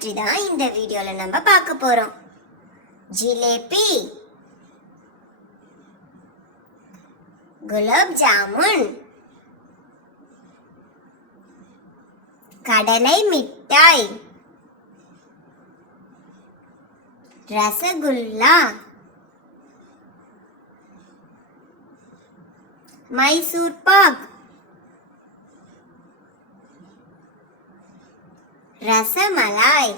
பற்றி தான் இந்த வீடியோல நம்ம பார்க்க போறோம். ஜிலேபி, குலாப் ஜாமுன், கடலை மிட்டாய், ரசகுல்லா, மைசூர் பாக், ரசமலாய்,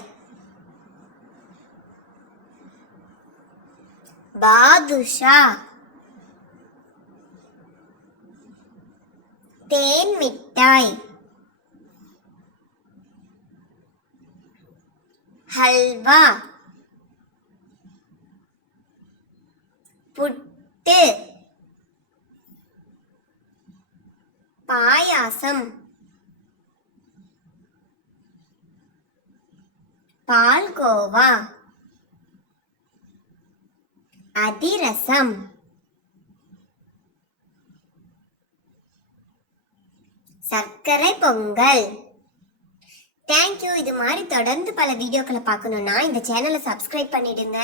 பாதுஷா, தேன் மிட்டாய், ஹல்வா, புட்டு, பாயாசம், பால்கோவா, அதிரசம், சர்க்கரை பொங்கல். தேங்க்யூ. இது மாதிரி தொடர்ந்து பல வீடியோக்களை பார்க்கணும்னா இந்த சேனலை சப்ஸ்கிரைப் பண்ணிடுங்க.